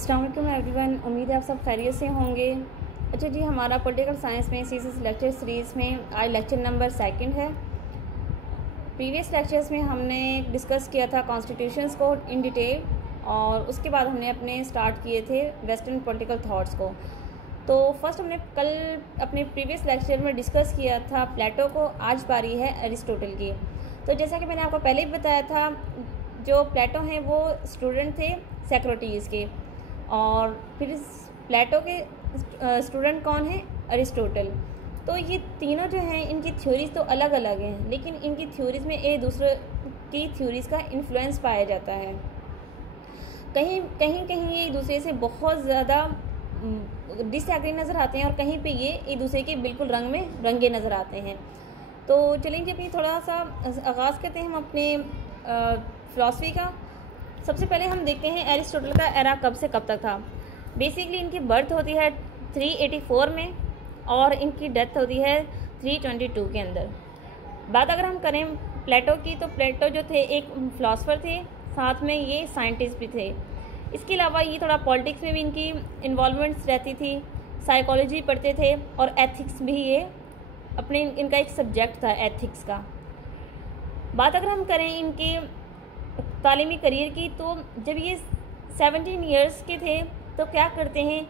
अस्सलाम वालेकुम एवरीवन, उम्मीद है आप सब खैरियत से होंगे। अच्छा जी, हमारा पॉलिटिकल साइंस में सीसीएस लेक्चर सीरीज़ में आज लेक्चर नंबर 2 है। प्रीवियस लेक्चर्स में हमने डिस्कस किया था कॉन्स्टिट्यूशंस को इन डिटेल और उसके बाद हमने अपने स्टार्ट किए थे वेस्टर्न पॉलिटिकल थॉट्स को। तो फर्स्ट हमने कल अपने प्रीवियस लेक्चर में डिस्कस किया था प्लेटो को, आज बारी है एरिस्टोटल की। तो जैसा कि मैंने आपको पहले भी बताया था, जो प्लेटो हैं वो स्टूडेंट थे सोक्रेटिस के, और फिर प्लेटो के स्टूडेंट कौन है? अरिस्टोटल। तो ये तीनों जो हैं इनकी थ्योरीज तो अलग अलग हैं, लेकिन इनकी थ्योरीज में एक दूसरे की थ्योरीज का इन्फ्लुएंस पाया जाता है। कहीं ये एक दूसरे से बहुत ज़्यादा डिसएग्री नज़र आते हैं और कहीं पे ये एक दूसरे के बिल्कुल रंग में रंगे नज़र आते हैं। तो चलेंगे अपनी थोड़ा सा आगाज़ करते हैं हम अपने फ़िलासफ़ी का। सबसे पहले हम देखते हैं एरिस्टोटल का एरा कब से कब तक था। बेसिकली इनकी बर्थ होती है 384 में और इनकी डेथ होती है 322 के अंदर। बात अगर हम करें प्लेटो की, तो प्लेटो जो थे एक फ़िलासफ़र थे, साथ में ये साइंटिस्ट भी थे। इसके अलावा ये थोड़ा पॉलिटिक्स में भी इनकी इन्वॉल्वमेंट्स रहती थी, साइकोलॉजी पढ़ते थे और एथिक्स भी ये अपने इनका एक सब्जेक्ट था एथिक्स का। बात अगर हम करें इनके तालीमी करियर की, तो जब ये 17 ईयर्स के थे तो क्या करते हैं,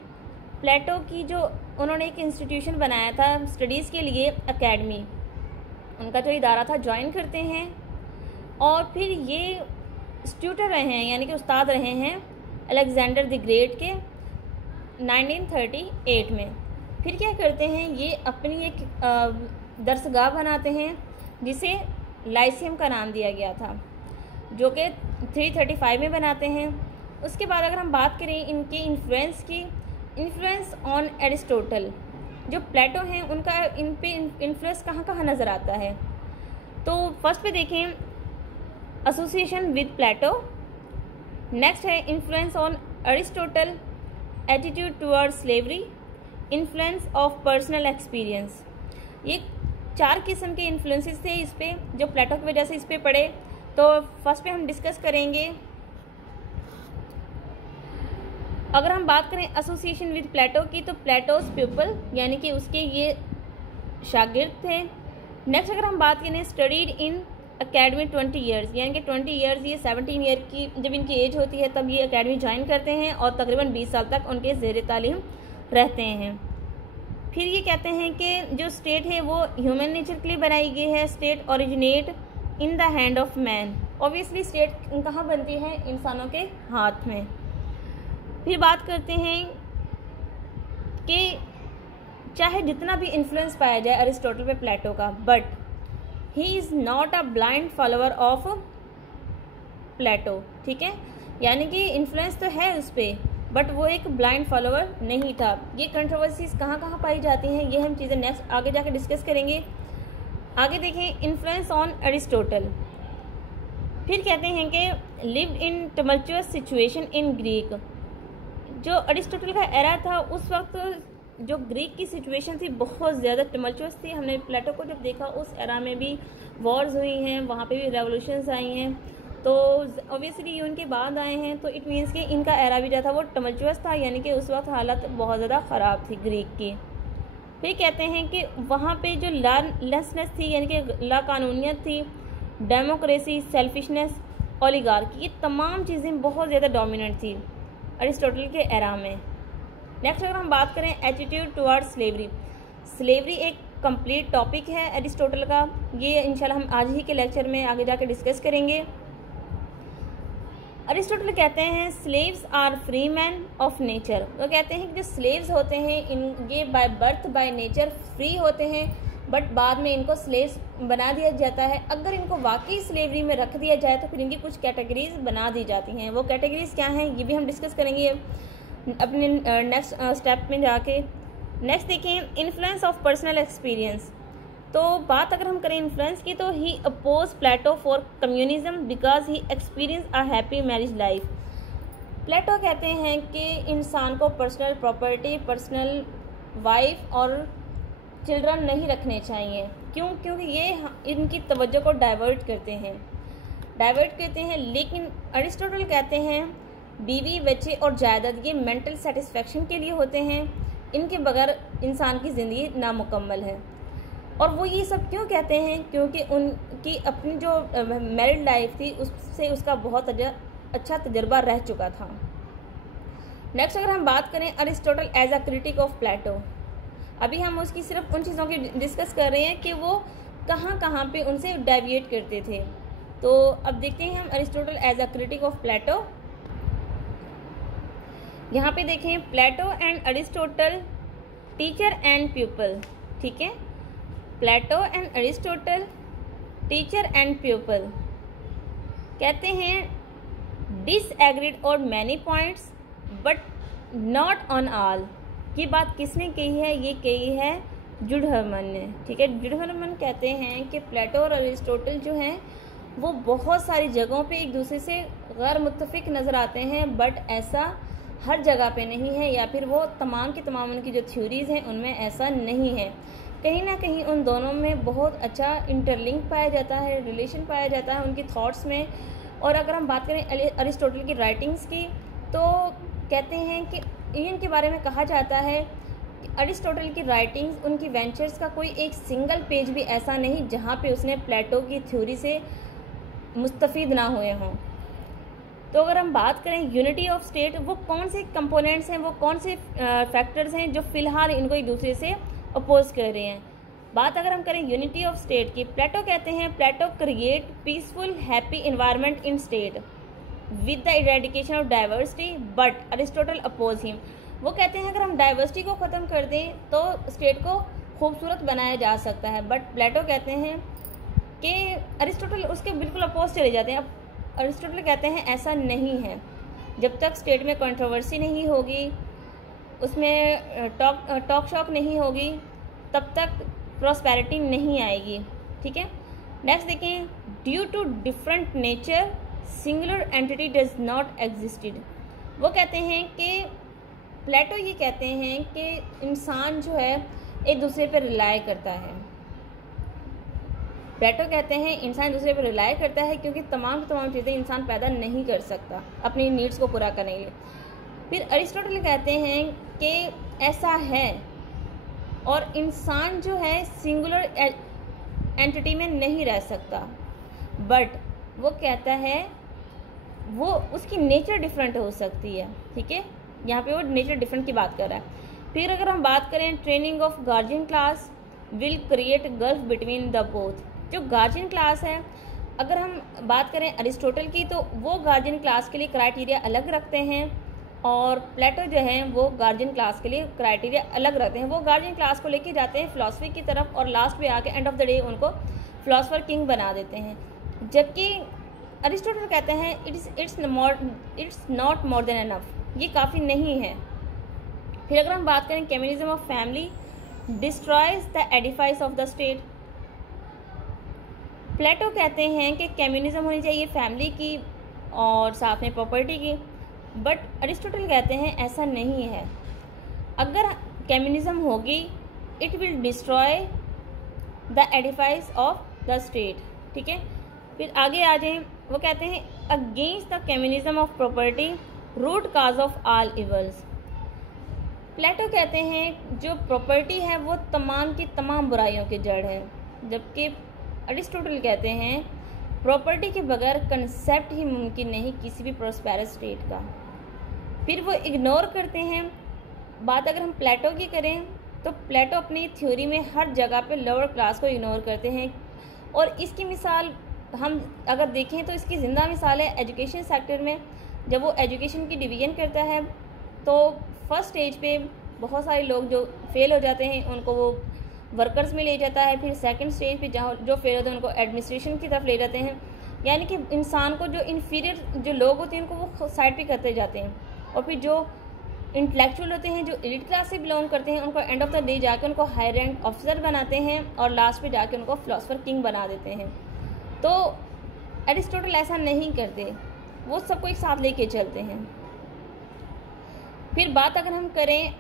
प्लेटो की जो उन्होंने एक इंस्टीट्यूशन बनाया था स्टडीज़ के लिए, एकेडमी, उनका जो इदारा था, ज्वाइन करते हैं और फिर ये ट्यूटर रहे हैं, यानी कि उस्ताद रहे हैं अलेक्जेंडर द ग्रेट के 1938 में। फिर क्या करते हैं, ये अपनी एक दरसगाह बनाते हैं जिसे लाइसियम का नाम दिया गया था, जो कि 335 में बनाते हैं। उसके बाद अगर हम बात करें इनके इन्फ्लुएंस की, इन्फ्लुएंस ऑन एरिस्टोटल, जो प्लेटो हैं उनका इन पे इन्फ्लुएंस कहाँ कहाँ नज़र आता है। तो फर्स्ट पे देखें एसोसिएशन विद प्लेटो, नेक्स्ट है influence on Aristotle, attitude towards slavery, influence of personal experience. ये 4 किस्म के इन्फ्लुएंसेस थे इस पे, जो प्लेटो की वजह से इस पे पड़े। तो फर्स्ट पे हम डिस्कस करेंगे, अगर हम बात करें एसोसिएशन विद प्लेटो की, तो प्लेटोस पीपल, यानी कि उसके ये शागिर्द थे। नेक्स्ट अगर हम बात करें स्टडीड इन एकेडमी 20 ईयर्स, यानी कि 20 ईयर्स, ये 17 ईयर की जब इनकी एज होती है तब ये एकेडमी ज्वाइन करते हैं और तकरीबन 20 साल तक उनके ज़ेर तालीम रहते हैं। फिर ये कहते हैं कि जो स्टेट है वो ह्यूमन नेचर के लिए बनाई गई है, state originate in the hand of man. Obviously state कहाँ बनती है? इंसानों के हाथ में। फिर बात करते हैं कि चाहे जितना भी इन्फ्लुएंस पाया जाए अरिस्टोटल पे प्लेटो का, but he is not a blind follower of Plato. ठीक है, यानी कि इन्फ्लुएंस तो है उस पर, बट वो एक ब्लाइंड फॉलोअर नहीं था। ये कंट्रोवर्सीज कहाँ कहाँ पाई जाती हैं, ये हम चीज़ें नेक्स्ट आगे जाकर डिस्कस करेंगे। आगे देखें इन्फ्लुएंस ऑन एरिस्टोटल। फिर कहते हैं कि live in tumultuous situation in Greek. जो अरिस्टोटल का एरा था उस वक्त जो ग्रीक की सिचुएशन थी बहुत ज़्यादा टमल्चुअस थी। हमने प्लेटो को जब देखा उस एरा में भी वॉर्स हुई हैं, वहाँ पे भी रेवोल्यूशंस आई हैं, तो ऑब्वियसली ये उनके बाद आए हैं, तो इट मीन्स कि इनका एरा भी जो था वो टमल्चुअस था, यानी कि उस वक्त हालत बहुत ज़्यादा ख़राब थी ग्रीक की। फिर कहते हैं कि वहाँ पे जो लॉलेसनेस थी, यानी कि लाकानूनियत थी, डेमोक्रेसी, सेल्फिशनेस, ओलिगार्की, ये तमाम चीज़ें बहुत ज़्यादा डोमिनेंट थी अरिस्टोटल के एरा में। नेक्स्ट अगर हम बात करें एटीट्यूड टुवर्ड्स स्लेवरी, स्लेवरी एक कंप्लीट टॉपिक है एरिस्टोटल का, ये इंशाल्लाह हम आज ही के लेक्चर में आगे जाके डिस्कस करेंगे। अरिस्टोटल कहते हैं slaves are free man of nature. वो कहते हैं कि जो स्लेव्स होते हैं ये by birth by nature free होते हैं, बट बाद में इनको स्लेव्स बना दिया जाता है। अगर इनको वाकई स्लेवरी में रख दिया जाए तो फिर इनकी कुछ कैटेगरीज बना दी जाती हैं। वो कैटेगरीज क्या हैं ये भी हम डिस्कस करेंगे अपने नेक्स्ट स्टेप में जाके। नेक्स्ट देखें इन्फ्लुएंस ऑफ पर्सनल एक्सपीरियंस। तो बात अगर हम करें इन्फ्लुएंस की, तो he oppose Plato for communism because he experience a happy marriage life. Plato कहते हैं कि इंसान को पर्सनल प्रॉपर्टी, पर्सनल वाइफ और चिल्ड्रन नहीं रखने चाहिए। क्यों? क्योंकि ये इनकी तवज्जो को डाइवर्ट करते हैं। लेकिन अरिस्टोटल कहते हैं बीवी, बच्चे और जायदाद ये मेंटल सेटिस्फेक्शन के लिए होते हैं। इनके बगैर इंसान की ज़िंदगी नामुकम्मल है। और वो ये सब क्यों कहते हैं? क्योंकि उनकी अपनी जो मैरिड लाइफ थी उससे उसका बहुत अच्छा तजर्बा रह चुका था। नेक्स्ट अगर हम बात करें Aristotle as a critic of Plato, अभी हम उसकी सिर्फ उन चीज़ों की डिस्कस कर रहे हैं कि वो कहाँ कहाँ पे उनसे डेविएट करते थे। तो अब देखते हैं हम Aristotle as a critic of Plato. यहाँ पे देखें Plato and Aristotle teacher and pupil, ठीक है। Plato and Aristotle teacher and pupil कहते हैं disagreed on many points but not on all. ये बात किसने कही है? ये कही है जुडहर्मन ने, ठीक है। जुडहर्मन कहते हैं कि प्लेटो और अरिस्टोटल जो हैं वो बहुत सारी जगहों पे एक दूसरे से गैर मुत्तफिक नज़र आते हैं, बट ऐसा हर जगह पे नहीं है, या फिर वो तमाम की तमाम उनकी जो थ्योरीज़ हैं उनमें ऐसा नहीं है। कहीं ना कहीं उन दोनों में बहुत अच्छा इंटरलिंक पाया जाता है, रिलेशन पाया जाता है उनकी थॉट्स में। और अगर हम बात करें अरिस्टोटल की राइटिंग्स की, तो कहते हैं कि इनके बारे में कहा जाता है कि अरिस्टोटल की राइटिंग्स, उनकी वेंचर्स का कोई एक सिंगल पेज भी ऐसा नहीं जहाँ पे उसने प्लेटो की थ्योरी से मुस्तफ़ीद ना हुए हों। तो अगर हम बात करें यूनिटी ऑफ स्टेट, वो कौन से कंपोनेंट्स हैं, वो कौन से फैक्टर्स हैं जो फ़िलहाल इनको एक दूसरे से अपोज कर रहे हैं। बात अगर हम करें यूनिटी ऑफ स्टेट की, प्लेटो कहते हैं Plato create peaceful happy environment in state with the eradication of diversity but Aristotle oppose him. वो कहते हैं अगर हम डाइवर्सिटी को ख़त्म कर दें तो स्टेट को खूबसूरत बनाया जा सकता है, बट प्लेटो कहते हैं कि अरिस्टोटल उसके बिल्कुल अपोज चले जाते हैं। अब अरिस्टोटल कहते हैं ऐसा नहीं है, जब तक स्टेट में कंट्रोवर्सी नहीं होगी, उसमें टॉक शॉक नहीं होगी, तब तक प्रॉस्पेरिटी नहीं आएगी, ठीक है। नेक्स्ट देखें due to different nature singular entity does not existed. वो कहते हैं कि प्लेटो ये कहते हैं कि इंसान जो है एक दूसरे पर रिलाय करता है। प्लेटो कहते हैं इंसान दूसरे पर रिलाय करता है क्योंकि तमाम चीज़ें इंसान पैदा नहीं कर सकता अपनी नीड्स को पूरा करने के लिए। फिर अरिस्टोटल कहते हैं कि ऐसा है और इंसान जो है सिंगुलर एंटिटी में नहीं रह सकता, बट वो कहता है वो उसकी नेचर डिफरेंट हो सकती है, ठीक है। यहाँ पे वो नेचर डिफरेंट की बात कर रहा है। फिर अगर हम बात करें training of guardian class will create gulf between the both. जो गार्जियन क्लास है, अगर हम बात करें अरिस्टोटल की, तो वो गार्जियन क्लास के लिए क्राइटेरिया अलग रखते हैं और प्लेटो जो है वो गार्जियन क्लास के लिए क्राइटेरिया अलग रखते हैं। वो गार्जियन क्लास को लेके जाते हैं फिलॉसफी की तरफ और लास्ट में आके एंड ऑफ द डे उनको फिलॉसफर किंग बना देते हैं, जबकि अरिस्टोटल कहते हैं it's not more than enough, ये काफ़ी नहीं है। फिर अगर हम बात करें communism of family destroys the edifice of the state. Plato कहते हैं कि केमिनिज्म होनी चाहिए फैमिली की और साथ में प्रॉपर्टी की, बट अरिस्टोटल कहते हैं ऐसा नहीं है। अगर केमिनिज्म होगी it will destroy the edifice of the state, ठीक है। फिर आगे आ जाएं, वो कहते हैं against the communism of property root cause of all evils. Plato कहते हैं जो प्रॉपर्टी है वो तमाम की तमाम बुराइयों की जड़ है, जबकि अरिस्टोटल कहते हैं प्रॉपर्टी के बगैर कंसेप्ट ही मुमकिन नहीं किसी भी प्रॉस्पेरस स्टेट का। फिर वो इग्नोर करते हैं। बात अगर हम प्लेटो की करें तो प्लेटो अपनी थ्योरी में हर जगह पे लोअर क्लास को इग्नोर करते हैं, और इसकी मिसाल हम अगर देखें तो इसकी ज़िंदा मिसाल है एजुकेशन सेक्टर में। जब वो एजुकेशन की डिवीज़न करता है तो फर्स्ट स्टेज पे बहुत सारे लोग जो फेल हो जाते हैं उनको वो वर्कर्स में ले जाता है, फिर सेकंड स्टेज पे जहाँ जो फेल होते हैं उनको एडमिनिस्ट्रेशन की तरफ ले जाते हैं, यानी कि इंसान को जो इन्फीरियर जो लोग होते हैं उनको वो साइड पे करते जाते हैं, और फिर जो इंटेलेक्चुअल होते हैं जो एलिट क्लास से बिलोंग करते हैं उनको एंड ऑफ द डे जाके उनको हाई रैंक ऑफिसर बनाते हैं और लास्ट पे जाके उनको फिलोसफर किंग बना देते हैं। तो एरिस्टोटल ऐसा नहीं करते, वो सबको एक साथ लेके चलते हैं। फिर बात अगर हम करें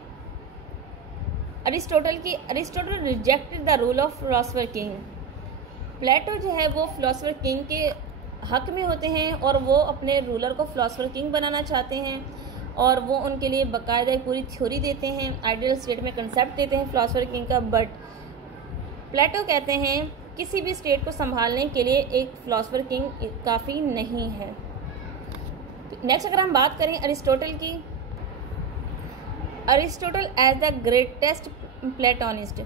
अरिस्टोटल की, Aristotle rejected the rule of philosopher king. Plato जो है वो फिलोसफर किंग के हक में होते हैं और वो अपने रूलर को फिलोसोफर किंग बनाना चाहते हैं, और वो उनके लिए बाकायदा पूरी थ्योरी देते हैं, आइडियल स्टेट में कंसेप्ट देते हैं फिलोसोफर किंग का। बट प्लेटो कहते हैं किसी भी स्टेट को संभालने के लिए एक फिलोसोफर किंग काफ़ी नहीं है। नेक्स्ट अगर हम बात करें अरिस्टोटल की, अरिस्टोटल एज द ग्रेटेस्ट प्लेटोनिस्ट।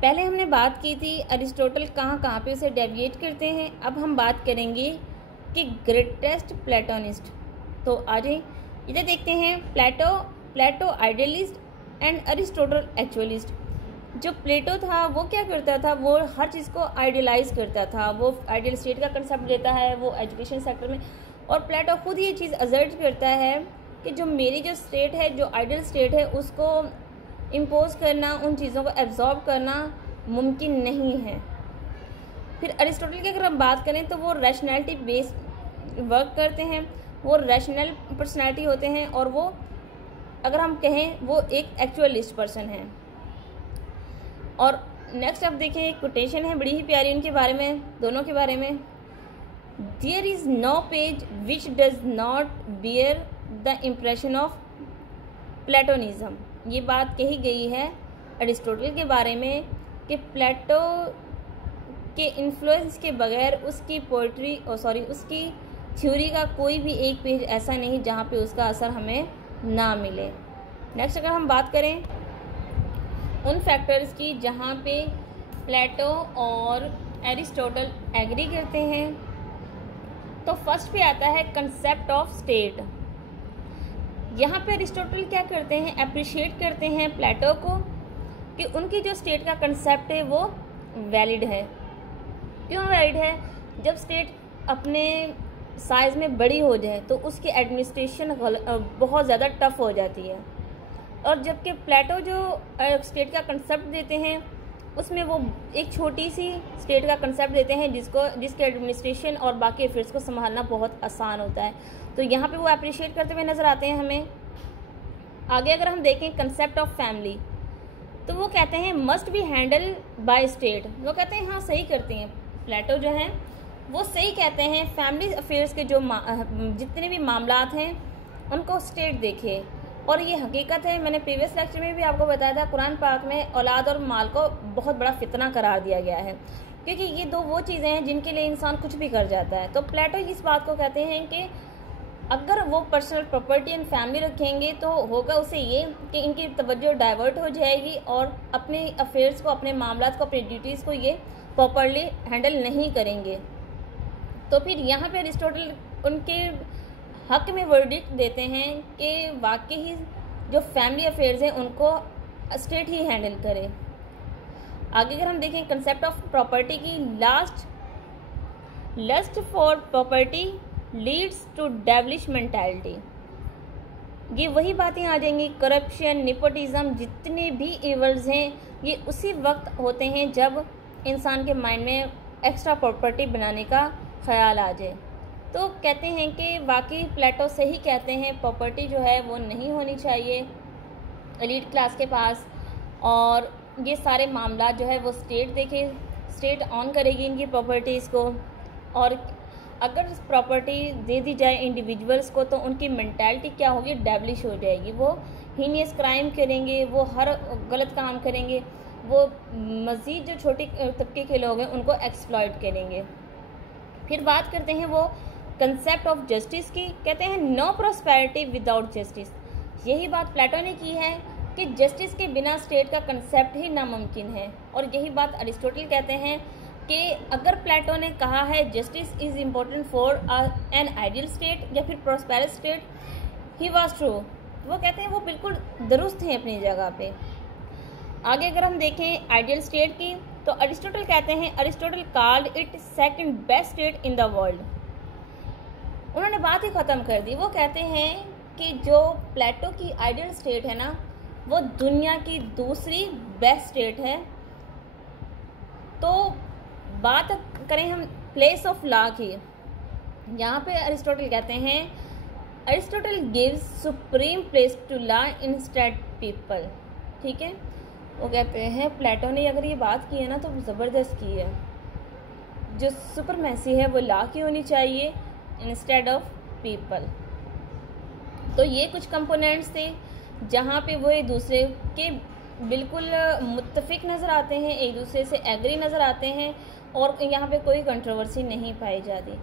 पहले हमने बात की थी अरिस्टोटल कहाँ पे उसे डेविएट करते हैं, अब हम बात करेंगे कि ग्रेटेस्ट प्लेटोनिस्ट। तो आज इधर देखते हैं प्लेटो आइडियलिस्ट एंड अरिस्टोटल एक्चुअलिस्ट। जो प्लेटो था वो क्या करता था, वो हर चीज़ को आइडियलाइज करता था, वो आइडियल स्टेट का कंसेप्ट देता है वो एजुकेशन सेक्टर में, और प्लेटो खुद ये चीज़ असर्ट करता है कि जो मेरी जो स्टेट है, जो आइडियल स्टेट है, उसको इम्पोज करना, उन चीज़ों को एब्जॉर्ब करना मुमकिन नहीं है। फिर अरिस्टोटल की अगर हम बात करें तो वो रैशनैलिटी बेस्ड वर्क करते हैं, वो रैशनल पर्सनैलिटी होते हैं, और वो अगर हम कहें वो एक एक्चुअलिस्ट पर्सन है। और नेक्स्ट अब देखिए एक कोटेशन है बड़ी ही प्यारी उनके बारे में, दोनों के बारे में। There is no page which does not bear the impression of Platonism. ये बात कही गई है अरिस्टोटल के बारे में कि प्लेटो के इन्फ्लुएंस के बगैर उसकी पोइट्री उसकी थ्योरी का कोई भी एक पेज ऐसा नहीं जहाँ पे उसका असर हमें ना मिले। नेक्स्ट अगर हम बात करें उन फैक्टर्स की जहाँ पे प्लेटो और एरिस्टोटल एग्री करते हैं, तो फर्स्ट पे आता है कंसेप्ट ऑफ स्टेट। यहाँ पे अरिस्टोटल क्या करते हैं, अप्रिशिएट करते हैं प्लेटो को कि उनकी जो स्टेट का कंसेप्ट है वो वैलिड है। क्यों वैलिड है? जब स्टेट अपने साइज़ में बड़ी हो जाए तो उसकी एडमिनिस्ट्रेशन बहुत ज़्यादा टफ हो जाती है, और जबकि प्लेटो जो स्टेट का कंसेप्ट देते हैं उसमें वो एक छोटी सी स्टेट का कंसेप्ट देते हैं जिसके एडमिनिस्ट्रेशन और बाकी अफेयर्स को संभालना बहुत आसान होता है। तो यहाँ पे वो अप्रिशिएट करते हुए नज़र आते हैं हमें। आगे अगर हम देखें कंसेप्ट ऑफ फैमिली, तो वो कहते हैं must be handle by state. वो कहते हैं हाँ सही करते हैं, प्लेटो जो हैं वो सही कहते हैं, फैमिली अफेयर्स के जो जितने भी मामलात हैं उनको स्टेट देखे। और ये हकीकत है, मैंने प्रीवियस लेक्चर में भी आपको बताया था, कुरान पाक में औलाद और माल को बहुत बड़ा फितना करार दिया गया है, क्योंकि ये दो वो चीज़ें हैं जिनके लिए इंसान कुछ भी कर जाता है। तो प्लेटो इस बात को कहते हैं कि अगर वो पर्सनल प्रॉपर्टी एंड फैमिली रखेंगे तो होगा उसे ये कि इनकी तवज्जो डाइवर्ट हो जाएगी और अपने अफेयर्स को, अपने मामलात को, अपनी ड्यूटीज़ को ये प्रॉपरली हैंडल नहीं करेंगे। तो फिर यहाँ पे अरिस्टोटल उनके हक में वर्डिक्ट देते हैं कि वाकई ही जो फैमिली अफेयर्स हैं उनको स्टेट ही हैंडल करे। आगे अगर हम देखें कंसेप्ट ऑफ प्रॉपर्टी की, lust for property leads to devilish mentality. ये वही बातें आ जाएंगी, करप्शन, निपोटिज्म, जितने भी इवल्स हैं ये उसी वक्त होते हैं जब इंसान के माइंड में एक्स्ट्रा प्रॉपर्टी बनाने का ख्याल आ जाए। तो कहते हैं कि वाकई प्लेटो से ही कहते हैं प्रॉपर्टी जो है वो नहीं होनी चाहिए एलीट क्लास के पास, और ये सारे मामला जो है वो स्टेट ऑन करेगी इनकी प्रॉपर्टीज़ को। और अगर प्रॉपर्टी दे दी जाए इंडिविजुअल्स को तो उनकी मेंटालिटी क्या होगी, डेवलिश हो जाएगी। वो हीनियस क्राइम करेंगे, वो हर गलत काम करेंगे, वो मज़ीद जो छोटे तबके के लोग हैं उनको एक्सप्लॉइट करेंगे। फिर बात करते हैं वो कंसेप्ट ऑफ जस्टिस की। कहते हैं नो प्रॉस्पेरिटी विदाउट जस्टिस। यही बात प्लेटो ने की है कि जस्टिस के बिना स्टेट का कंसेप्ट ही नामुमकिन है, और यही बात अरिस्टोटल कहते हैं कि अगर प्लेटो ने कहा है justice is important for an ideal state या फिर prosperous state, he was true. वो कहते हैं वो बिल्कुल दुरुस्त हैं अपनी जगह पे। आगे अगर हम देखें आइडियल स्टेट की, तो अरिस्टोटल कहते हैं Aristotle called it second best state in the world. उन्होंने बात ही ख़त्म कर दी। वो कहते हैं कि जो प्लेटो की आइडियल स्टेट है ना वो दुनिया की दूसरी बेस्ट स्टेट है। तो बात करें हम प्लेस ऑफ लॉ की, यहाँ पे अरिस्टोटल कहते हैं Aristotle gives supreme place to law instead people. ठीक है, वो कहते हैं प्लेटो ने अगर ये बात की है ना तो ज़बरदस्त की है। जो सुपरमेसी है वो लॉ की होनी चाहिए इंस्टेड ऑफ पीपल। तो ये कुछ कंपोनेंट्स थे जहाँ पे वो एक दूसरे के बिल्कुल मुत्तफिक नज़र आते हैं, एक दूसरे से एग्री नज़र आते हैं और यहाँ पे कोई कंट्रोवर्सी नहीं पाई जाती।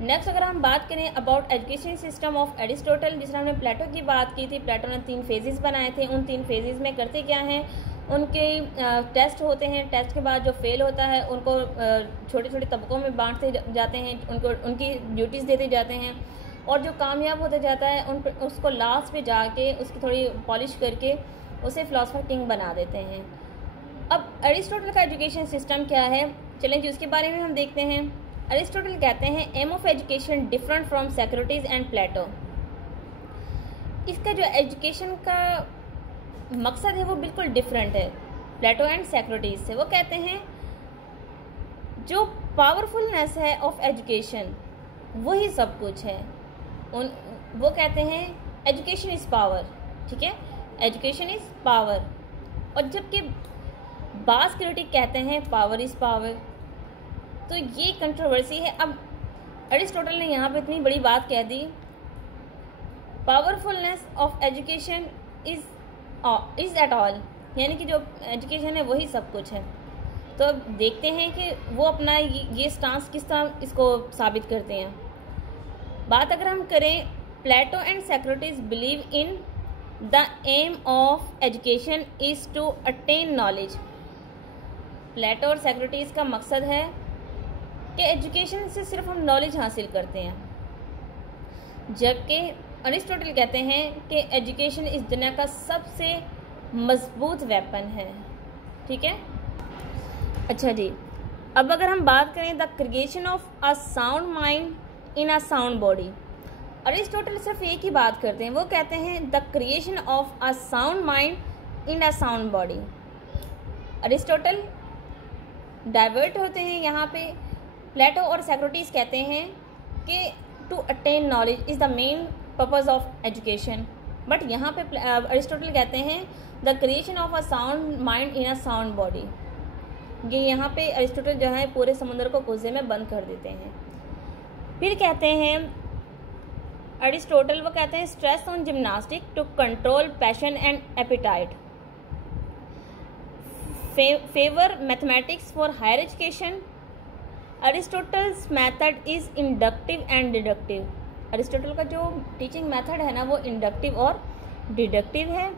नेक्स्ट अगर हम बात करें about education system of Aristotle, जिस तरह हमने प्लेटो की बात की थी, प्लेटो ने 3 फेजेस बनाए थे। उन 3 फेजेस में करते क्या हैं, उनके टेस्ट होते हैं, टेस्ट के बाद जो फेल होता है उनको छोटे छोटे तबकों में बांटते जाते हैं, उनको उनकी ड्यूटीज़ देते जाते हैं और जो कामयाब होता जाता है उसको लास्ट पे जाके उसकी थोड़ी पॉलिश करके उसे फिलोसफर किंग बना देते हैं। अब एरिस्टोटल का एजुकेशन सिस्टम क्या है, चलें जी उसके बारे में हम देखते हैं। एरिस्टोटल कहते हैं aim of education different from Socrates and Plato. इसका जो एजुकेशन का मकसद है वो बिल्कुल डिफरेंट है प्लेटो एंड सोक्रेटिस से। वो कहते हैं जो पावरफुलनेस है ऑफ एजुकेशन वही सब कुछ है। वो कहते हैं एजुकेशन इज़ पावर, ठीक है, एजुकेशन इज़ पावर। और जबकि बास क्रिटिक कहते हैं पावर इज़ पावर। तो ये कंट्रोवर्सी है। अब एरिस्टोटल ने यहाँ पे इतनी बड़ी बात कह दी, powerfulness of education is at all, यानी कि जो एजुकेशन है वही सब कुछ है। तो अब देखते हैं कि वो अपना ये स्टांस किस तरह इसको साबित करते हैं। बात अगर हम करें, Plato and Socrates believe in the aim of education is to attain knowledge. Plato और सोक्रेटिस का मकसद है कि एजुकेशन से सिर्फ हम नॉलेज हासिल करते हैं, जबकि अरिस्टोटल कहते हैं कि एजुकेशन इस दुनिया का सबसे मजबूत वेपन है, ठीक है। अच्छा जी, अब अगर हम बात करें the creation of a sound mind in a sound body, Aristotle सिर्फ एक ही बात करते हैं, वो कहते हैं the creation of a sound mind in a sound body. Aristotle divert होते हैं यहाँ पे। प्लेटो और सोक्रेटिस कहते हैं कि to attain knowledge is the main purpose of education, but यहाँ पे अरिस्टोटल कहते हैं the creation of a sound mind in a sound body. ये यहाँ पे अरिस्टोटल जो है पूरे समुद्र को कुज़े में बंद कर देते हैं। फिर कहते हैं अरिस्टोटल, वो कहते हैं stress on gymnastic to control passion and appetite, favour mathematics for higher education. Aristotle's method is inductive and deductive. Aristotle का जो टीचिंग मेथड है ना वो इंडक्टिव और डिडक्टिव है।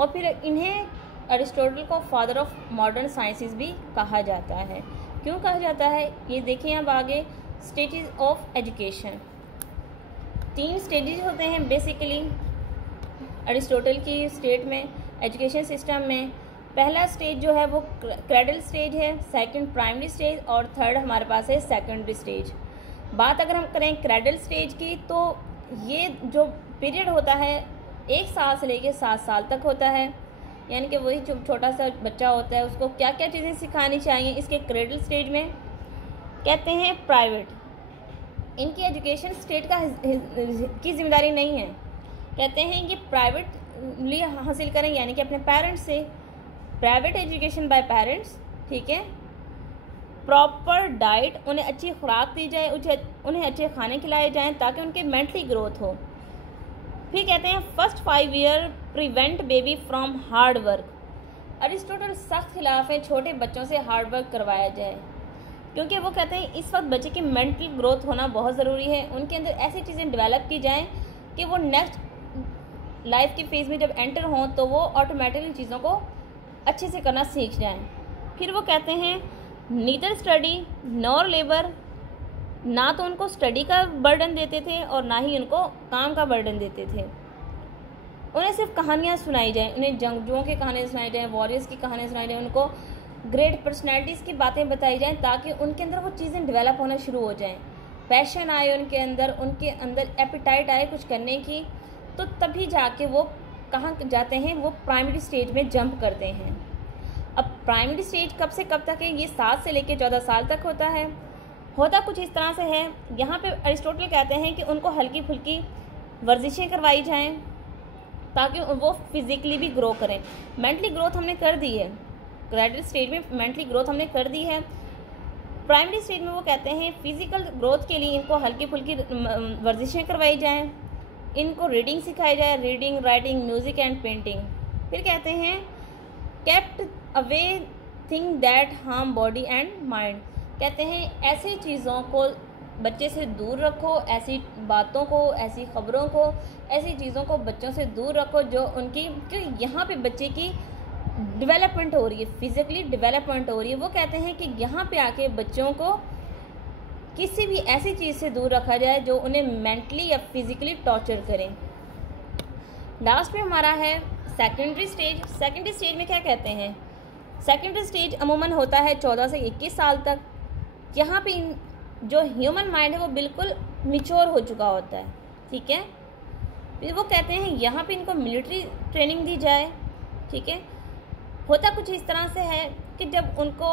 और फिर इन्हें अरिस्टोटल को फादर ऑफ मॉडर्न साइंसेस भी कहा जाता है। क्यों कहा जाता है ये देखिए अब आगे। स्टेजेस ऑफ एजुकेशन, 3 स्टेजेस होते हैं बेसिकली अरिस्टोटल की स्टेट में, एजुकेशन सिस्टम में। पहला स्टेज जो है वो क्रेडल स्टेज है, सेकंड प्राइमरी स्टेज और थर्ड हमारे पास है सेकेंडरी स्टेज। बात अगर हम करें क्रेडल स्टेज की, तो ये जो पीरियड होता है 1 साल से लेकर 7 साल तक होता है, यानी कि वही जो छोटा सा बच्चा होता है उसको क्या क्या चीज़ें सिखानी चाहिए। इसके क्रेडल स्टेज में कहते हैं प्राइवेट, इनकी एजुकेशन स्टेट की जिम्मेदारी नहीं है। कहते हैं कि प्राइवेटली हासिल करें, यानी कि अपने पेरेंट्स से, प्राइवेट एजुकेशन बाय पेरेंट्स, ठीक है। प्रॉपर डाइट, उन्हें अच्छी खुराक दी जाए, उन्हें अच्छे खाने खिलाए जाएं ताकि उनकी मेंटली ग्रोथ हो। फिर कहते हैं first 5 year prevent baby from hard work. Aristotle सख्त खिलाफ है छोटे बच्चों से हार्ड वर्क करवाया जाए, क्योंकि वो कहते हैं इस वक्त बच्चे की मेंटल ग्रोथ होना बहुत ज़रूरी है। उनके अंदर ऐसी चीज़ें डेवलप की जाएँ कि वो नेक्स्ट लाइफ की फेज़ में जब एंटर हों तो वो ऑटोमेटिकली चीज़ों को अच्छे से करना सीख जाएं। फिर वो कहते हैं नीदर स्टडी नॉर लेबर, ना तो उनको स्टडी का बर्डन देते थे और ना ही उनको काम का बर्डन देते थे। उन्हें सिर्फ कहानियाँ सुनाई जाएं, उन्हें जंगजुओं की कहानियाँ सुनाई जाएं, वॉरियर्स की कहानियाँ सुनाई जाएं, उनको ग्रेट पर्सनैलिटीज़ की बातें बताई जाएं ताकि उनके अंदर वो चीज़ें डेवलप होना शुरू हो जाएं, पैशन आए उनके अंदर एपिटाइट आए कुछ करने की। तो तभी जाके वो कहाँ जाते हैं, वो प्राइमरी स्टेज में जंप करते हैं। अब प्राइमरी स्टेज कब से कब तक है, ये 7 से लेकर 14 साल तक होता है। होता कुछ इस तरह से है, यहाँ पे अरिस्टोटल कहते हैं कि उनको हल्की फुल्की वर्जिशें करवाई जाएं ताकि वो फिज़िकली भी ग्रो करें। मेंटली ग्रोथ हमने कर दी है, ग्रेजुएट स्टेज में मेंटली ग्रोथ हमने कर दी है। प्राइमरी स्टेज में वो कहते हैं फिजिकल ग्रोथ के लिए इनको हल्की फुल्की वर्जिशें करवाई जाएं, इनको रीडिंग सिखाई जाए, reading, writing, music and painting. फिर कहते हैं kept away thing that harm body and mind, कहते हैं ऐसी चीज़ों को बच्चे से दूर रखो, ऐसी बातों को, ऐसी खबरों को, ऐसी चीज़ों को बच्चों से दूर रखो जो उनकी, क्योंकि यहाँ पे बच्चे की डेवलपमेंट हो रही है, फिजिकली डेवलपमेंट हो रही है। वो कहते हैं कि यहाँ पे आके बच्चों को किसी भी ऐसी चीज़ से दूर रखा जाए जो उन्हें मेंटली या फिजिकली टॉर्चर करें। लास्ट में हमारा है सेकेंडरी स्टेज। सेकेंडरी स्टेज में क्या कहते हैं, सेकेंडरी स्टेज अमूमन होता है 14 से 21 साल तक। यहाँ पे जो ह्यूमन माइंड है वो बिल्कुल मिच्योर हो चुका होता है, ठीक है। फिर वो कहते हैं यहाँ पे इनको मिलिट्री ट्रेनिंग दी जाए, ठीक है। होता कुछ इस तरह से है कि जब उनको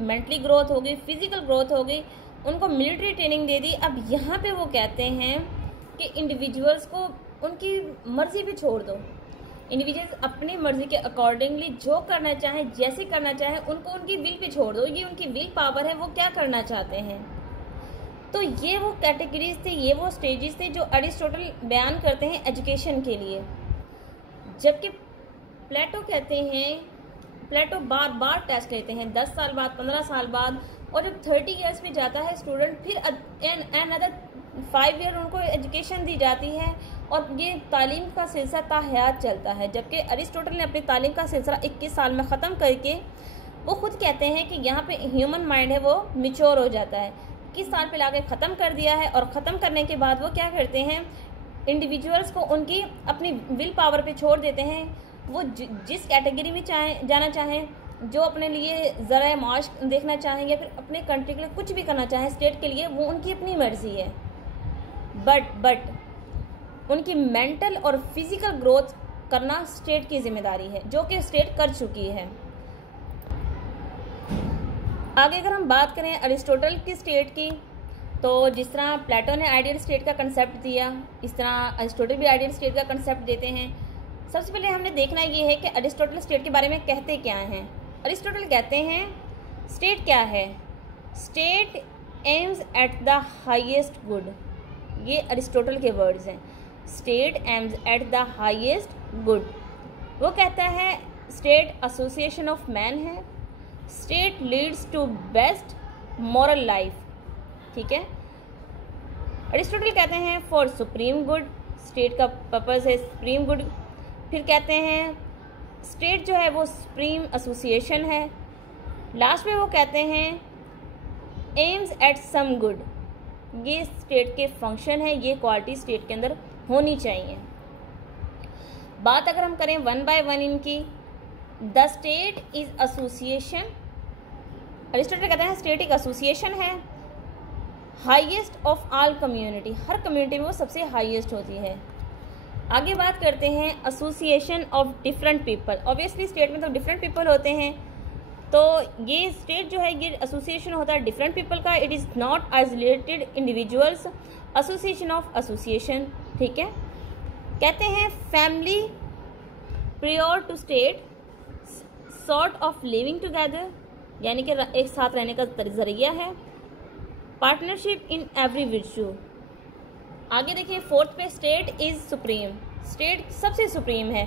मेंटली ग्रोथ हो गई, फिजिकल ग्रोथ हो गई, उनको मिलिट्री ट्रेनिंग दे दी। अब यहाँ पे वो कहते हैं कि इंडिविजुअल्स को उनकी मर्ज़ी पे छोड़ दो, इंडिविजुअल्स अपनी मर्ज़ी के अकॉर्डिंगली जो करना चाहें, जैसे करना चाहें, उनको उनकी विल पे छोड़ दो। ये उनकी विल पावर है, वो क्या करना चाहते हैं। तो ये वो कैटेगरीज थे, ये वो स्टेजेस थे जो अरिस्टोटल बयान करते हैं एजुकेशन के लिए। जबकि प्लेटो कहते हैं, प्लेटो बार बार टेस्ट लेते हैं, 10 साल बाद, 15 साल बाद, और जब 30 ईयर्स पे जाता है स्टूडेंट, फिर अनदर 5 ईयर उनको एजुकेशन दी जाती है और ये तालीम का सिलसिला ताहयात चलता है। जबकि अरिस्टोटल ने अपनी तालीम का सिलसिला 21 साल में ख़त्म करके वो खुद कहते हैं कि यहाँ पे ह्यूमन माइंड है वो मिच्योर हो जाता है। 21 साल पे लाके ख़त्म कर दिया है, और ख़त्म करने के बाद वो क्या करते हैं, इंडिविजुअल्स को उनकी अपनी विल पावर पे छोड़ देते हैं। वो जिस कैटेगरी में जाना चाहें, जो अपने लिए ज़रा माश देखना चाहें या फिर अपने कंट्री के लिए कुछ भी करना चाहें, स्टेट के लिए, वो उनकी अपनी मर्ज़ी है। बट उनकी मेंटल और फिज़िकल ग्रोथ करना स्टेट की जिम्मेदारी है, जो कि स्टेट कर चुकी है। आगे अगर हम बात करें अरिस्टोटल की स्टेट की, तो जिस तरह प्लेटो ने आइडियल स्टेट का कंसेप्ट दिया, इस तरह अरिस्टोटल भी आइडियल स्टेट का कंसेप्ट देते हैं। सबसे पहले हमने देखना ये है कि अरिस्टोटल स्टेट के बारे में कहते क्या हैं। अरिस्टोटल कहते हैं स्टेट क्या है, state aims at the highest good. ये अरिस्टोटल के वर्ड्स हैं, state aims at the highest good. वो कहता है स्टेट एसोसिएशन ऑफ मैन है, state leads to best moral life, ठीक है। अरिस्टोटल कहते हैं फॉर सुप्रीम गुड, स्टेट का पर्पस है सुप्रीम गुड। फिर कहते हैं स्टेट जो है वो सुप्रीम एसोसिएशन है। लास्ट में वो कहते हैं एम्स एट सम गुड। ये स्टेट के फंक्शन है, ये क्वालिटी स्टेट के अंदर होनी चाहिए। बात अगर हम करें वन बाय वन इनकी, the state is association. Aristotle कहते हैं स्टेट एक एसोसिएशन है, highest of all community, her community में वो सबसे हाईएस्ट होती है। आगे बात करते हैं association of different people. Obviously state में तो डिफरेंट पीपल होते हैं, तो ये स्टेट जो है ये एसोसिएशन होता है डिफरेंट पीपल का। It is not isolated individuals, association of association, ठीक है। कहते हैं family prior to state, sort of living together, यानी कि एक साथ रहने का जरिया है। Partnership in every virtue. आगे देखिए फोर्थ पे स्टेट इज सुप्रीम, स्टेट सबसे सुप्रीम है।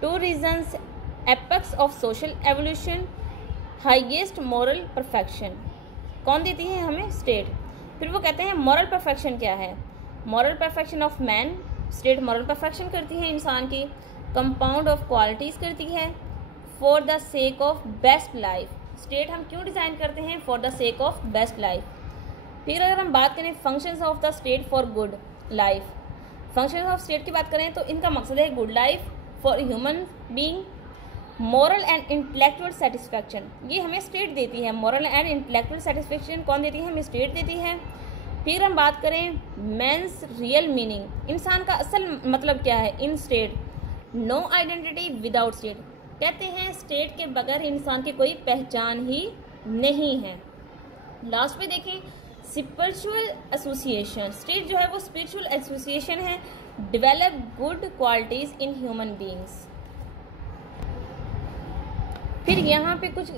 2 reasons, apex of social evolution, highest moral perfection. कौन देती है हमें? स्टेट। फिर वो कहते हैं मॉरल परफेक्शन क्या है? Moral perfection of man, state moral perfection करती है इंसान की। कंपाउंड ऑफ क्वालिटीज़ करती है। For the sake of best life, state हम क्यों डिज़ाइन करते हैं? For the sake of best life. फिर अगर हम बात करें functions of the state for good life, functions of state की बात करें तो इनका मकसद है good life for human being, moral and intellectual satisfaction, ये हमें स्टेट देती है। मॉरल एंड इंटेलेक्चुअल सेटिस्फैक्शन कौन देती है? हमें स्टेट देती है। फिर हम बात करें मेंस रियल मीनिंग, इंसान का असल मतलब क्या है in state. No identity without state, कहते हैं स्टेट के बगैर इंसान की कोई पहचान ही नहीं है। लास्ट में देखें स्पिरिचुअल एसोसिएशन, स्टेट जो है वो स्पिरिचुअल एसोसिएशन है। Develop good qualities in human beings. फिर यहाँ पे कुछ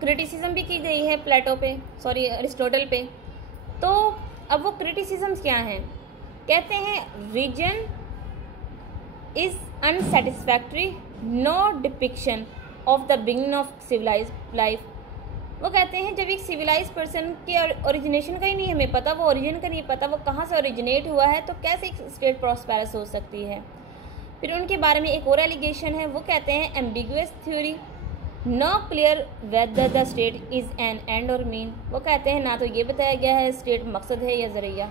क्रिटिसिज्म भी की गई है प्लेटो पे, सॉरी अरिस्टोटल पे। तो अब वो क्रिटिसिज्म्स क्या हैं? कहते हैं reason is unsatisfactory, no depiction of the beginning of civilised life. वो कहते हैं जब एक सिविलाइज पर्सन के ओरिजिनेशन का ही नहीं हमें पता, वो ओरिजिन का नहीं पता, वो कहाँ से ओरिजिनेट हुआ है, तो कैसे एक स्टेट प्रॉस्पेरस हो सकती है। फिर उनके बारे में एक और एलिगेशन है, वो कहते हैं ambiguous theory, no clear whether the state is an end और मीन। वो कहते हैं ना तो ये बताया गया है स्टेट मकसद है या ज़रिया,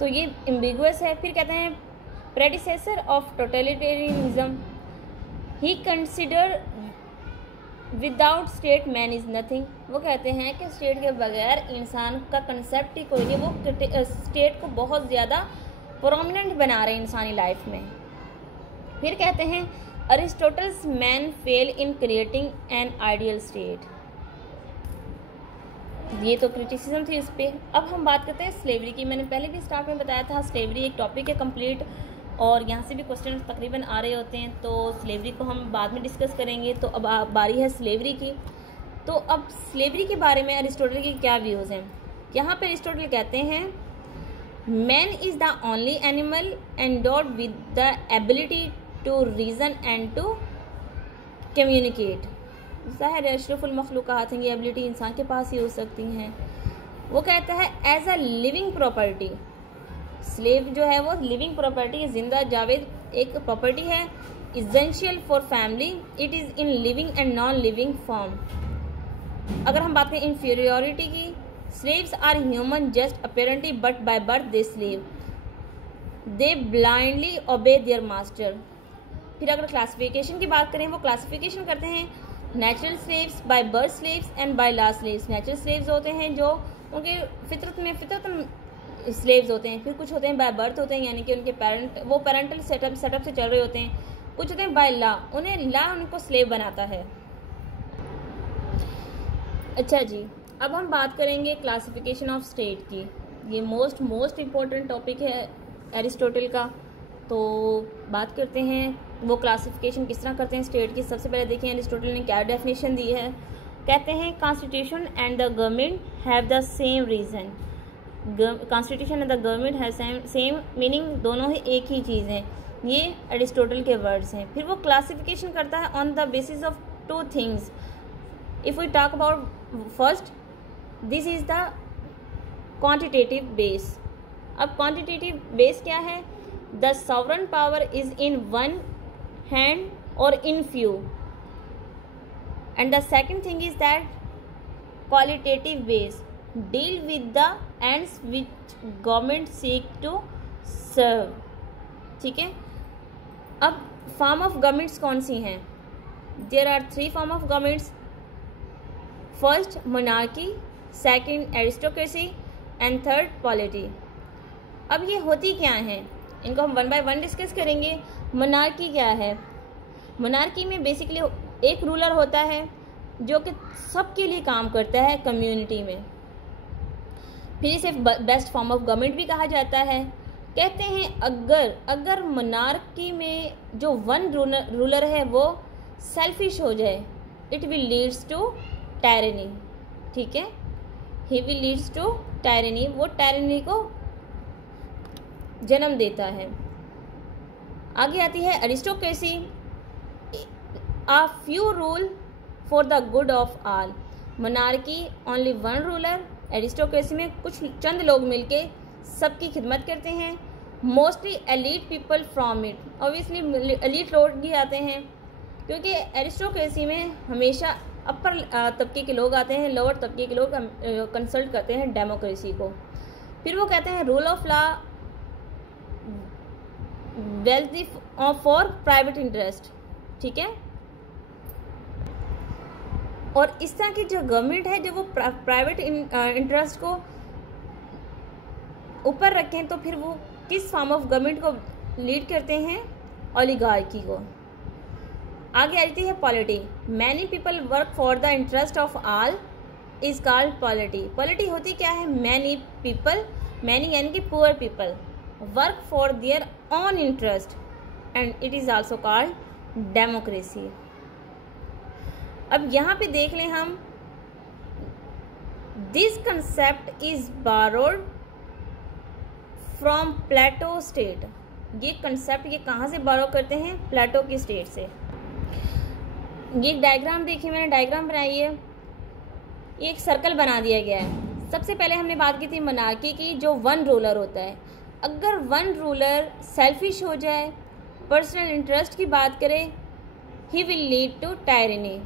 तो ये एम्बिगुअस है। फिर कहते हैं predecessor of totalitarianism, he consider without state man is nothing. वो कहते हैं कि स्टेट के बगैर इंसान का कंसेप्ट ही कोई नहीं। वो स्टेट को बहुत ज़्यादा प्रोमिनेंट बना रहे हैं इंसानी लाइफ में। फिर कहते हैं Aristotle's man fail in creating an ideal state. ये तो क्रिटिसिज्म थी इस पर। अब हम बात करते हैं स्लेवरी की। मैंने पहले भी स्टार्ट में बताया था स्लेवरी एक टॉपिक है कंप्लीट, और यहाँ से भी क्वेश्चन तकरीबन आ रहे होते हैं, तो स्लेवरी को हम बाद में डिस्कस करेंगे। तो अब बारी है स्लेवरी की। तो अब स्लेवरी के बारे में अरिस्टोटल के क्या व्यूज़ हैं? यहाँ पे अरिस्टोटल कहते हैं man is the only animal endowed with the ability to reason and to communicate. ज़ाहिर है अशरफुल मखलूक़ात हैं, ये एबिलिटी इंसान के पास ही हो सकती हैं। वो कहता है as a living property, slave जो है वो लिविंग प्रॉपर्टी, जिंदा जावेद एक प्रॉपर्टी है, essential for family, it is in living and non living form. अगर हम बात करें इंफीरियोरिटी की, slaves are human just apparently but by birth they slave, they blindly obey their master. फिर अगर क्लासिफिकेशन की बात करें, वो क्लासिफिकेशन करते हैं natural slaves, by birth slaves and by law slaves. Natural slaves होते हैं जो उनके फितरत स्लेव्स होते हैं। फिर कुछ होते हैं बाय बर्थ होते हैं, यानी कि उनके वो पेरेंटल सेटअप से चल रहे होते हैं। कुछ होते हैं बाय लॉ, उन्हें लॉ उनको स्लेव बनाता है। अच्छा जी, अब हम बात करेंगे क्लासिफिकेशन ऑफ स्टेट की। ये मोस्ट इम्पोर्टेंट टॉपिक है एरिस्टोटल का। तो बात करते हैं वो क्लासिफिकेशन किस तरह करते हैं स्टेट की। सबसे पहले देखें एरिस्टोटल ने क्या डेफिनेशन दी है। कहते हैं constitution and the government have the same reason. Constitution and the government है सेम मीनिंग, दोनों ही एक ही चीज़ हैं। ये एरिस्टोटल के वर्ड्स हैं। फिर वो क्लासिफिकेशन करता है on the basis of two things. If we talk about first, this is the quantitative base. अब क्वांटिटेटिव बेस क्या है? The sovereign power is in one hand और in few. And the second thing is that qualitative base deal with the ends which government seek to serve। ठीक है। अब form of governments कौन सी हैं? There are 3 form of governments. First monarchy, second aristocracy and third polity. अब ये होती क्या हैं, इनको हम 1 by 1 डिस्कस करेंगे। मोनार्की क्या है? मोनार्की में बेसिकली एक रूलर होता है जो कि सबके लिए काम करता है कम्युनिटी में। फिर इसे बेस्ट फॉर्म ऑफ गवर्नमेंट भी कहा जाता है। कहते हैं अगर मोनार्की में जो वन रूलर है वो सेल्फिश हो जाए, it will leads to tyranny. ठीक है, he will leads to tyranny, वो टायरनी को जन्म देता है। आगे आती है aristocracy, a few rule for the good of all. Monarchy only one ruler, aristocracy में कुछ चंद लोग मिलके सबकी खिदमत करते हैं। Mostly elite people from it, obviously elite लोग भी आते हैं क्योंकि एरिस्टोक्रेसी में हमेशा अपर तबके के लोग आते हैं, लोअर तबके के लोग कंसल्ट करते हैं डेमोक्रेसी को। फिर वो कहते हैं rule of law, wealth for private interest. ठीक है, और इस तरह की जो गवर्नमेंट है जो वो प्राइवेट इंटरेस्ट को ऊपर रखें, तो फिर वो किस फॉर्म ऑफ गवर्नमेंट को लीड करते हैं? ओलिगार्की को। आगे आती है polity, many people work for the interest of all is called polity. Polity होती क्या है? मैनी पीपल, मैनी यानी कि poor people, work for their own interest and it is also called democracy. अब यहाँ पे देख लें हम this concept is borrowed from Plato state. ये कंसेप्ट ये कहाँ से बारो करते हैं? प्लेटो की स्टेट से। ये एक डायग्राम देखिए, मैंने डायग्राम बनाई है, ये एक सर्कल बना दिया गया है। सबसे पहले हमने बात की थी मोनार्की की, जो वन रूलर होता है। अगर वन रूलर सेल्फिश हो जाए, पर्सनल इंटरेस्ट की बात करे, he will lead to tyranny.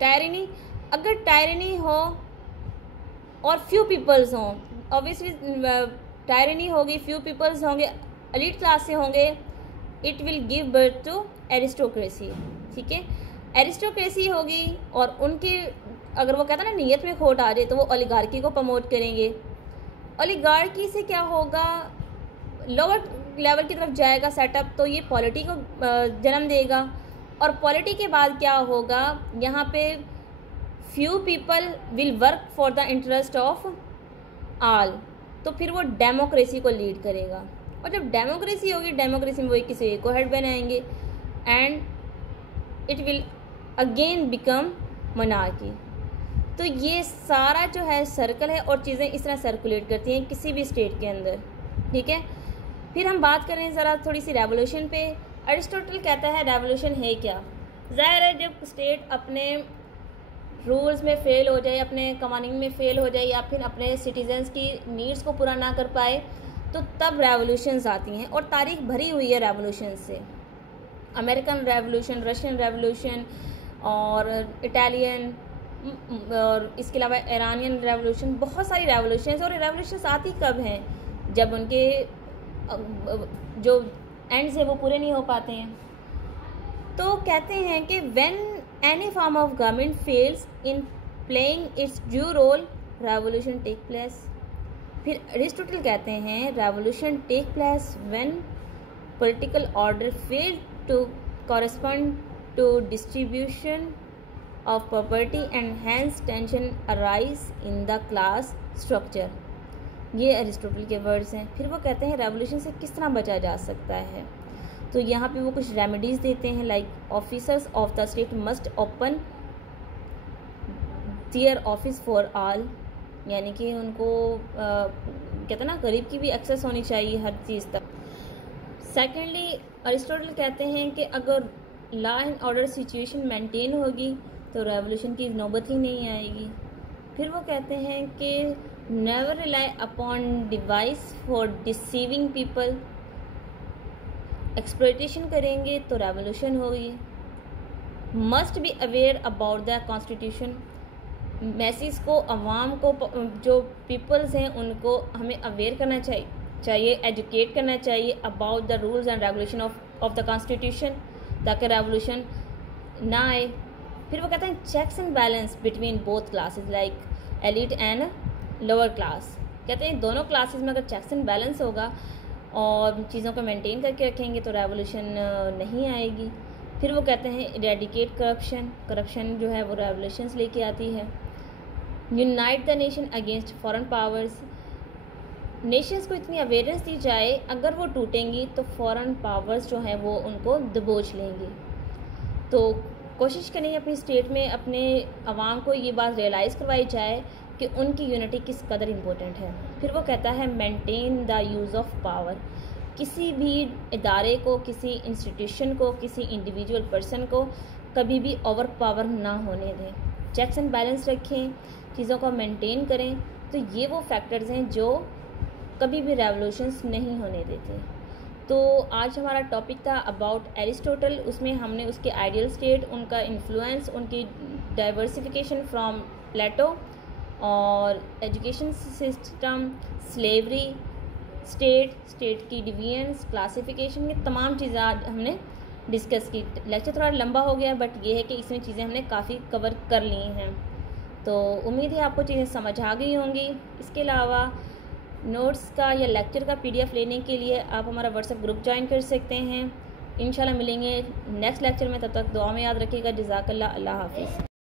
Tyranny, अगर टायरनी हो और फ्यू पीपल्स हों, ऑब्वियसली टायरनी होगी, फ्यू पीपल्स होंगे, एलीट क्लास से होंगे, it will give birth to aristocracy. ठीक है, एरिस्टोक्रेसी होगी और उनके अगर वो कहता है ना नीयत में खोट आ जाए तो वो ओलिगार्की को प्रमोट करेंगे। ओलिगार्की से क्या होगा? लोअर लेवल की तरफ जाएगा सेटअप, तो ये पॉलिटी को जन्म देगा। और पॉलिटी के बाद क्या होगा? यहाँ पे few people will work for the interest of all, तो फिर वो डेमोक्रेसी को लीड करेगा। और जब डेमोक्रेसी होगी, डेमोक्रेसी में वो किसी एक को हेड बनाएंगे and it will again become monarchy. तो ये सारा जो है सर्कल है और चीज़ें इस तरह सर्कुलेट करती हैं किसी भी स्टेट के अंदर। ठीक है, फिर हम बात करें ज़रा थोड़ी सी रेवोल्यूशन पे। अरिस्टोटल कहता है रेवोल्यूशन है क्या? ज़ाहिर है जब स्टेट अपने रूल्स में फ़ेल हो जाए, अपने कवानीन में फ़ेल हो जाए, या फिर अपने सिटीजन्स की नीड्स को पूरा ना कर पाए, तो तब रेवोल्यूशंस आती हैं। और तारीख भरी हुई है रेवोल्यूशन से। अमेरिकन रेवोल्यूशन, रशियन रेवोल्यूशन और इटालियन और इसके अलावा ईरानियन रेवोल्यूशन, बहुत सारी रेवोल्यूशंस। और रेवोल्यूशंस आती कब हैं? जब उनके जो एंड्स है वो पूरे नहीं हो पाते हैं। तो कहते हैं कि when any form of government fails in playing its due role, revolution take place. फिर अरिस्टोटल कहते हैं revolution take place when political order fail to correspond to distribution of property and hence tension arise in the class structure। ये Aristotle के words हैं। फिर वो कहते हैं रेवोल्यूशन से किस तरह बचा जा सकता है, तो यहाँ पे वो कुछ रेमेडीज़ देते हैं, like officers of the state must open their office for all, यानी कि उनको कहते हैं ना गरीब की भी एक्सेस होनी चाहिए हर चीज़ तक। सेकेंडली अरिस्टोटल कहते हैं कि अगर law and order situation maintain होगी तो रेवोल्यूशन की नौबत ही नहीं आएगी। फिर वो कहते हैं कि never rely upon device for deceiving people, exploitation करेंगे तो रेवोल्यूशन होगी। Must be aware about the constitution, message को अवाम को जो पीपल्स हैं उनको हमें अवेयर करना चाहिए, एजुकेट करना चाहिए about the rules and regulation of the constitution, ताकि रेवोल्यूशन ना आए। फिर वो कहते हैं checks and balance between both classes like elite and lower class. कहते हैं दोनों क्लासेस में अगर चेक्स एंड बैलेंस होगा और चीज़ों को मेंटेन करके रखेंगे तो रेवोल्यूशन नहीं आएगी। फिर वो कहते हैं इरेडिकेट करप्शन, करप्शन जो है वो रेवोल्यूशंस लेके आती है। Unite the nation against foreign powers, Nations को इतनी अवेयरनेस दी जाए अगर वो टूटेंगी तो फॉरेन पावर्स जो हैं वो उनको दबोच लेंगी। तो कोशिश करें अपनी स्टेट में अपने अवाम को ये बात रियलाइज़ करवाई जाए कि उनकी यूनिटी किस कदर इम्पोर्टेंट है। फिर वो कहता है maintain the use of power, किसी भी इदारे को, किसी इंस्टीट्यूशन को, किसी इंडिविजुअल पर्सन को कभी भी ओवर पावर ना होने दें। चेक्स एंड बैलेंस रखें, चीज़ों को मेंटेन करें। तो ये वो फैक्टर्स हैं जो कभी भी रेवोल्यूशंस नहीं होने देते। तो आज हमारा टॉपिक था अबाउट एरिस्टोटल। उसमें हमने उसके आइडियल स्टेट, उनका इन्फ्लुएंस, उनकी डाइवर्सिफिकेशन फ्रॉम प्लेटो और एजुकेशन सिस्टम, स्लेवरी, स्टेट की डिवीजन्स, क्लासिफिकेशन, ये तमाम चीज़ें आज हमने डिस्कस की। लेक्चर थोड़ा लंबा हो गया बट ये है कि इसमें चीज़ें हमने काफ़ी कवर कर ली हैं। तो उम्मीद है आपको चीज़ें समझ आ गई होंगी। इसके अलावा नोट्स का या लेक्चर का PDF लेने के लिए आप हमारा व्हाट्सएप ग्रुप ज्वाइन कर सकते हैं। इंशाल्लाह मिलेंगे नेक्स्ट लेक्चर में, तब तक दुआ में याद रखिएगा। जज़ाकल्लाह, अल्लाह हाफ़िज़।